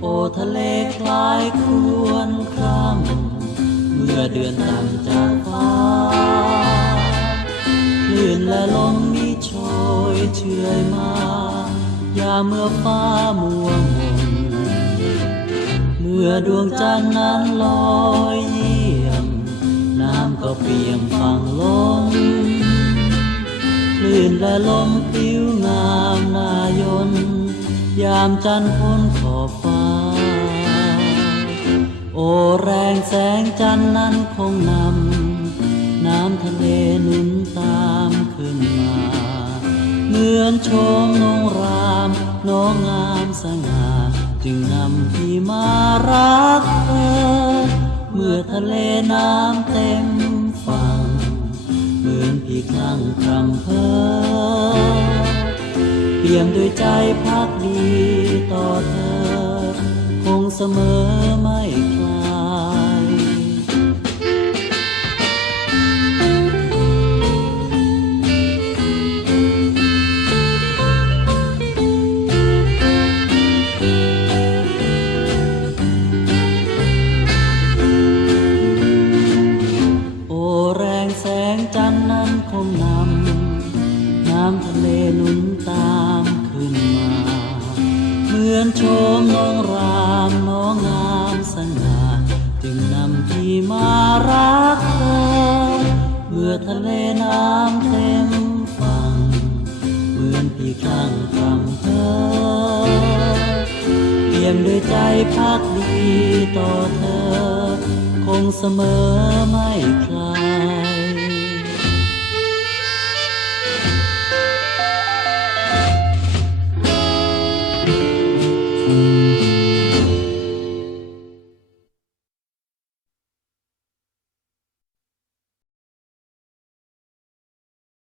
โอทะเลคลายครวนครำเมื่อเดือนต่ำจากฟ้าคลื่นและลมมีโชยเฉอยมาอย่าเมื่อฟ้ามัวมนเมื่อดวงจันทร์นั้นลอยเยี่ยม น้ำก็เปี่ยม และลมผิวงามนายน ยามจันทร์พ้นขอบฟ้า โอแรงแสงจันทร์นั้นคงนำ น้ำทะเลหนุนตามขึ้นมาเหมือนโชมนงรามน้องงามสง่าจึงนำพี่มารักเธอ เมื่อทะเลน้ำเต็ม นั่งครำเพอเปี่ยมด้วยใจพักดีต่อเธอ คงเสมอไม่คลายโอแรงแสงจันทร์นั้น คงนำน้ำทะเลนุนตามขึ้นมา เหมือนโชมน้องรามน้องงามสง่าจึงนำพี่มารักเธอเมื่อทะเลน้ำเต็มฝั่งเหมือนพี่คลั่งคำเธอเปี่ยมด้วยใจพักดีต่อเธอ คงเสมอไม่คลาย